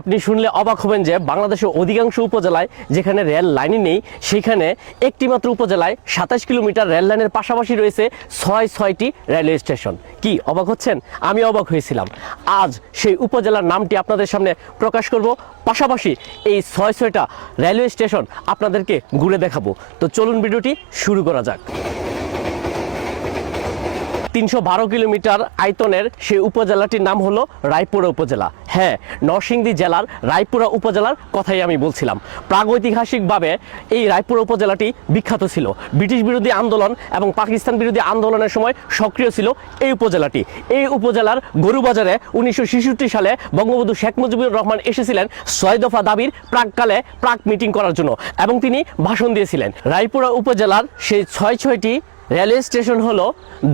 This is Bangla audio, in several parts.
আপনি শুনলে অবাক হবেন যে বাংলাদেশের অধিকাংশ উপজেলায় যেখানে রেল লাইনই নেই, সেখানে একটিমাত্র উপজেলায় সাতাশ কিলোমিটার রেল লাইনের পাশাপাশি রয়েছে ছয় ছয়টি রেলওয়ে স্টেশন। কি, অবাক হচ্ছেন? আমি অবাক হয়েছিলাম। আজ সেই উপজেলার নামটি আপনাদের সামনে প্রকাশ করব। পাশাপাশি এই ছয় ছয়টা রেলওয়ে স্টেশন আপনাদেরকে ঘুরে দেখাবো। তো চলুন ভিডিওটি শুরু করা যাক। তিনশো বারো কিলোমিটার আয়তনের সেই উপজেলাটির নাম হলো রায়পুরা উপজেলা। হ্যাঁ নরসিংদী জেলার রায়পুরা উপজেলার কথাই আমি বলছিলাম। প্রাগৈতিহাসিকভাবে এই রায়পুরা উপজেলাটি বিখ্যাত ছিল। ব্রিটিশ বিরোধী আন্দোলন এবং পাকিস্তান বিরোধী আন্দোলনের সময় সক্রিয় ছিল এই উপজেলাটি। এই উপজেলার গরুবাজারে উনিশশো সালে বঙ্গবন্ধু শেখ মুজিবুর রহমান এসেছিলেন ছয় দফা দাবির প্রাককালে প্রাক মিটিং করার জন্য এবং তিনি ভাষণ দিয়েছিলেন। রায়পুরা উপজেলার সেই ছয় ছয়টি রেলওয়ে স্টেশন হলো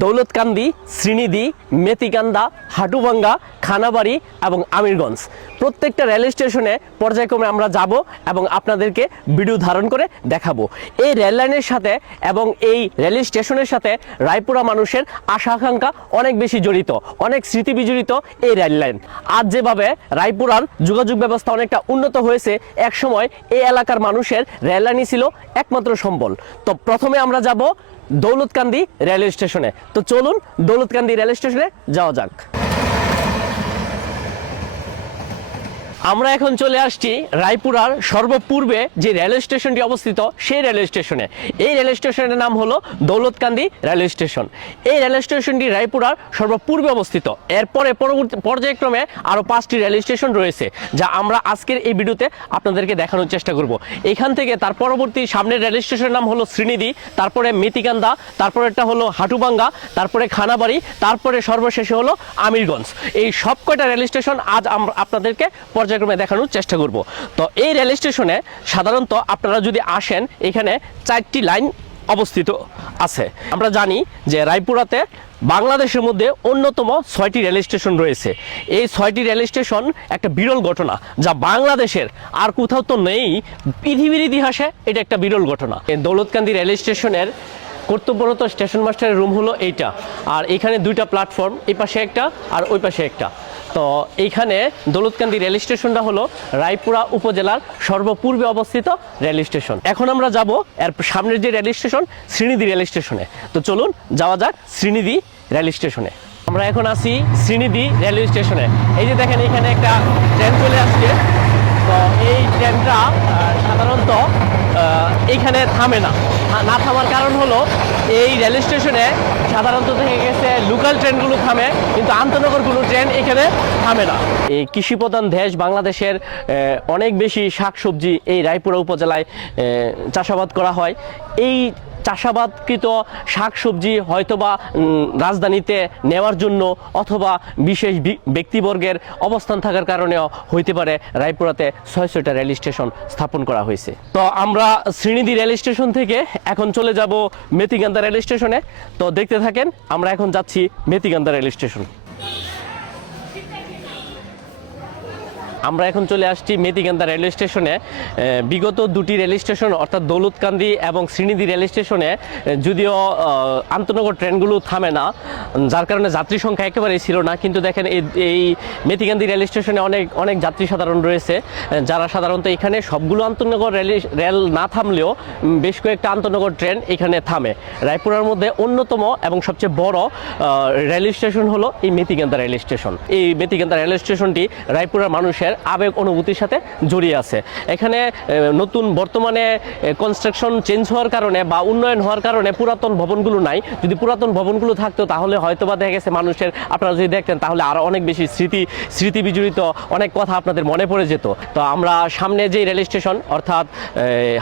দৌলতকান্দি, শ্রীনিধি, মেতিকান্দা, হাটুভাঙ্গা, খানাবাড়ি এবং আমিরগঞ্জ। প্রত্যেকটা রেলওয়ে স্টেশনে পর্যায়ক্রমে আমরা যাব এবং আপনাদেরকে ভিডিও ধারণ করে দেখাবো। এই রেল লাইনের সাথে এবং এই রেলওয়ে স্টেশনের সাথে রায়পুরা মানুষের আশা আকাঙ্ক্ষা অনেক বেশি জড়িত, অনেক স্মৃতি বিজড়িত এই রেল লাইন। আজ যেভাবে রায়পুরার যোগাযোগ ব্যবস্থা অনেকটা উন্নত হয়েছে, একসময় এই এলাকার মানুষের রেল লাইনই ছিল একমাত্র সম্বল। তো প্রথমে আমরা যাব দৌলতকান্দি রেলওয়ে স্টেশনে। তো চলুন দৌলতকান্দি রেলওয়ে স্টেশনে যাওয়া যাক। আমরা এখন চলে আসছি রায়পুরার সর্বপূর্বে যে রেলওয়ে স্টেশনটি অবস্থিত, সেই রেলওয়ে স্টেশনে। এই রেলওয়ে স্টেশনের নাম হলো দৌলতকান্দি রেলওয়ে স্টেশন। এই রেলওয়ে স্টেশনটি রায়পুরার সর্বপূর্বে অবস্থিত। এরপরে পরবর্তী পর্যায়ক্রমে আরও পাঁচটি রেলওয়ে স্টেশন রয়েছে, যা আমরা আজকের এই ভিডিওতে আপনাদেরকে দেখানোর চেষ্টা করব। এখান থেকে তার পরবর্তী সামনের রেলওয়ে স্টেশনের নাম হলো শ্রীনিধি, তারপরে মেতিকান্দা তারপরেরটা হলো হাটুবাঙ্গা, তারপরে খানাবাড়ি, তারপরে সর্বশেষে হলো আমিরগঞ্জ। এই সব কয়টা রেল স্টেশন আজ আমরা আপনাদেরকে পর্যায়ক্রমে দেখানোর চেষ্টা করব। তো এই রেল স্টেশনে সাধারণত আপনারা যদি আসেন, এখানে চারটি লাইন অবস্থিত আছে। আমরা জানি যে রায়পুরাতে বাংলাদেশের মধ্যে অন্যতম ছয়টি রেল স্টেশন রয়েছে। এই ছয়টি রেল স্টেশন একটা বিরল ঘটনা, যা বাংলাদেশের আর কোথাও তো নেই, পৃথিবীর ইতিহাসে এটা একটা বিরল ঘটনা। দৌলতকান্দি রেল স্টেশনের কর্তব্যরত স্টেশন মাস্টারের রুম হলো এইটা, আর এখানে দুইটা প্ল্যাটফর্ম এই পাশে একটা আর ওই পাশে একটা। তো এইখানে দৌলতকান্দি রেল স্টেশনটা হলো রায়পুরা উপজেলার সর্বপূর্বে অবস্থিত রেল স্টেশন। এখন আমরা যাব এর সামনের যে রেল স্টেশন, শ্রীনিধি রেল স্টেশনে। তো চলুন, যাওয়া যাক শ্রীনিধি রেল স্টেশনে। আমরা এখন আছি শ্রীনিধি রেলওয়ে স্টেশনে। এই যে দেখেন, এখানে একটা ট্রেন চলে আসছে। তো এই ট্রেনটা সাধারণত এইখানে থামে না না থামার কারণ হলো, এই রেল স্টেশনে সাধারণত দেখা গেছে লোকাল ট্রেনগুলো থামে, কিন্তু আন্তনগর কোনো ট্রেন এখানে থামে না। এই কৃষি প্রধান দেশ বাংলাদেশের অনেক বেশি শাকসবজি এই রায়পুরা উপজেলায় চাষাবাদ করা হয়। এই চাষাবাদকৃত শাকসবজি হয়তোবা রাজধানীতে নেওয়ার জন্য অথবা বিশেষ ব্যক্তিবর্গের অবস্থান থাকার কারণেও হইতে পারে রায়পুরাতে ছয় ছয়টা রেল স্টেশন স্থাপন করা হয়েছে। তো আমরা শ্রীনিধি রেল স্টেশন থেকে এখন চলে যাব মেতিগান্দা রেল স্টেশনে। তো দেখতে থাকেন, আমরা এখন যাচ্ছি মেতিগান্দা রেল স্টেশন। আমরা এখন চলে আসছি মেতিগান্দা রেলওয়ে স্টেশনে। বিগত দুটি রেল স্টেশন, অর্থাৎ দৌলতকান্দি এবং শ্রীনিধি রেল স্টেশনে যদিও আন্তনগর ট্রেনগুলো থামে না, যার কারণে যাত্রী সংখ্যা একেবারেই ছিল না, কিন্তু দেখেন এই- মেতিগান্দি রেল স্টেশনে অনেক অনেক যাত্রী সাধারণ রয়েছে যারা সাধারণত এখানে সবগুলো আন্তনগর রেল রেল না থামলেও বেশ কয়েকটা আন্তনগর ট্রেন এখানে থামে। রায়পুরার মধ্যে অন্যতম এবং সবচেয়ে বড় রেল স্টেশন হলো এই মেতিগান্দা রেল স্টেশন। এই মেতিগান্দা রেল স্টেশনটি রায়পুরার মানুষের আবেগ অনুভূতির সাথে জড়িয়ে আছে। এখানে নতুন বর্তমানে কনস্ট্রাকশন চেঞ্জ হওয়ার কারণে বা উন্নয়ন হওয়ার কারণে পুরাতন ভবনগুলো নাই। যদি পুরাতন ভবনগুলো থাকতো, তাহলে হয়তো বা দেখা গেছে মানুষের, আপনারা যদি দেখতেন, তাহলে আরও অনেক বেশি স্মৃতি স্মৃতি বিজড়িত অনেক কথা আপনাদের মনে পড়ে যেত। তো আমরা সামনে যে রেল স্টেশন, অর্থাৎ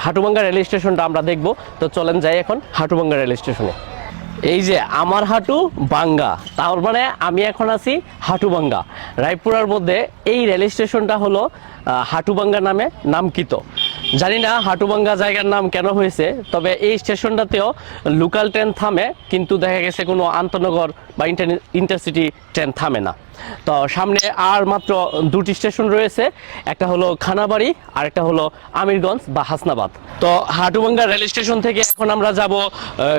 হাটুবাঙ্গা রেল স্টেশনটা আমরা দেখব। তো চলেন যাই এখন হাটুবাঙ্গা রেল স্টেশনে। এই যে আমার হাঁটু বাঙ্গা। তার মানে আমি এখন আছি হাটুবাঙ্গা রায়পুরার মধ্যে এই রেল স্টেশনটা হলো হাটু হাটুবাঙ্গা নামে নামকৃত। জানি না হাটুবাঙ্গা জায়গার নাম কেন হয়েছে, তবে এই স্টেশনটাতেও লোকাল ট্রেন থামে, কিন্তু দেখা গেছে কোনো আন্তনগর বা ইন্টার ইন্টারসিটি ট্রেন থামে না। তো সামনে আর মাত্র দুটি স্টেশন রয়েছে, একটা হলো খানাবাড়ি আর একটা হলো আমিরগঞ্জ বা হাসনাবাদ। তো হাটুবাঙ্গা রেল স্টেশন থেকে এখন আমরা যাব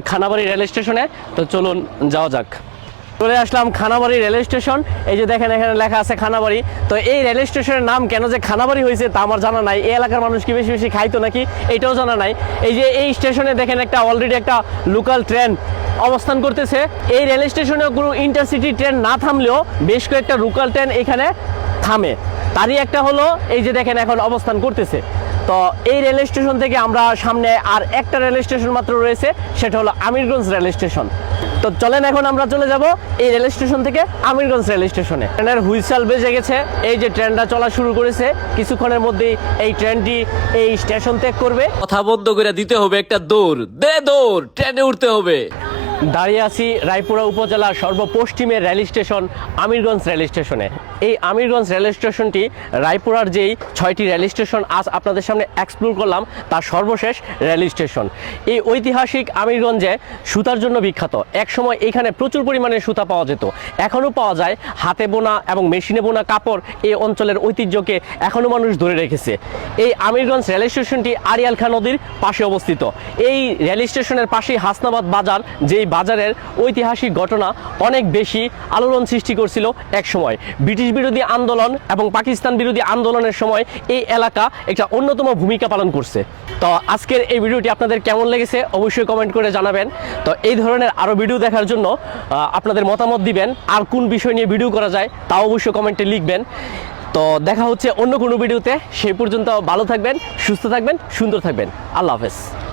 খানাবাড়ি রেল স্টেশনে। তো চলুন যাওয়া যাক। চলে আসলাম খানাবাড়ি রেল স্টেশন। এই যে দেখেন, এখানে লেখা আছে খানাবাড়ি। তো এই রেল স্টেশনের নাম কেন যে খানাবাড়ি হয়েছে তা আমার জানা নাই। এই এলাকার মানুষ কি বেশি বেশি খাইতো নাকি? এটাও জানা নাই। এই যে এই স্টেশনে দেখেন একটা অলরেডি একটা লোকাল ট্রেন অবস্থান করতেছে। এই রেল স্টেশনে কোনো ইন্টারসিটি ট্রেন না থামলেও বেশ কয়েকটা লোকাল ট্রেন এখানে থামে। তারই একটা হলো, এই যে দেখেন এখন অবস্থান করতেছে। তো এই রেল স্টেশন থেকে আমরা সামনে আর একটা রেল স্টেশন মাত্র রয়েছে, সেটা হলো আমিরগঞ্জ রেল স্টেশন। তো চলেন এখন আমরা চলে যাব এই রেল স্টেশন থেকে আমিরগঞ্জ রেল স্টেশনে। ট্রেনের হুইসাল বেজে গেছে, এই যে ট্রেনটা চলা শুরু করেছে, কিছুক্ষণের মধ্যেই এই ট্রেনটি এই স্টেশন ত্যাগ করবে। কথা বন্ধ করে দিতে হবে একটা দৌড়, দে দৌড়, ট্রেনে উঠতে হবে। দাঁড়িয়ে আছি রায়পুরা উপজেলার সর্বপশ্চিমের রেল স্টেশন আমিরগঞ্জ রেল স্টেশনে। এই আমিরগঞ্জ রেল স্টেশনটি রায়পুরার যেই ছয়টি রেল স্টেশন আজ আপনাদের সামনে এক্সপ্লোর করলাম, তার সর্বশেষ রেল স্টেশন। এই ঐতিহাসিক আমিরগঞ্জে সুতার জন্য বিখ্যাত। একসময় এখানে প্রচুর পরিমাণে সুতা পাওয়া যেত। এখনও পাওয়া যায়। হাতে বোনা এবং মেশিনে বোনা কাপড় এই অঞ্চলের ঐতিহ্যকে এখনও মানুষ ধরে রেখেছে। এই আমিরগঞ্জ রেল স্টেশনটি আরিয়াল খাঁ নদীর পাশে অবস্থিত। এই রেল স্টেশনের পাশেই হাসনাবাদ বাজার, যেই বাজারের ঐতিহাসিক ঘটনা অনেক বেশি আলোড়ন সৃষ্টি করছিল এক সময় ব্রিটিশ বিরোধী আন্দোলন এবং পাকিস্তান বিরোধী আন্দোলনের সময় এই এলাকা একটা অন্যতম ভূমিকা পালন করছে। তো আজকের এই ভিডিওটি আপনাদের কেমন লেগেছে অবশ্যই কমেন্ট করে জানাবেন। তো এই ধরনের আরও ভিডিও দেখার জন্য আপনাদের মতামত দিবেন, আর কোন বিষয় নিয়ে ভিডিও করা যায় তাও অবশ্যই কমেন্টে লিখবেন। তো দেখা হচ্ছে অন্য কোনো ভিডিওতে, সেই পর্যন্ত ভালো থাকবেন, সুস্থ থাকবেন, সুন্দর থাকবেন। আল্লাহ হাফেজ।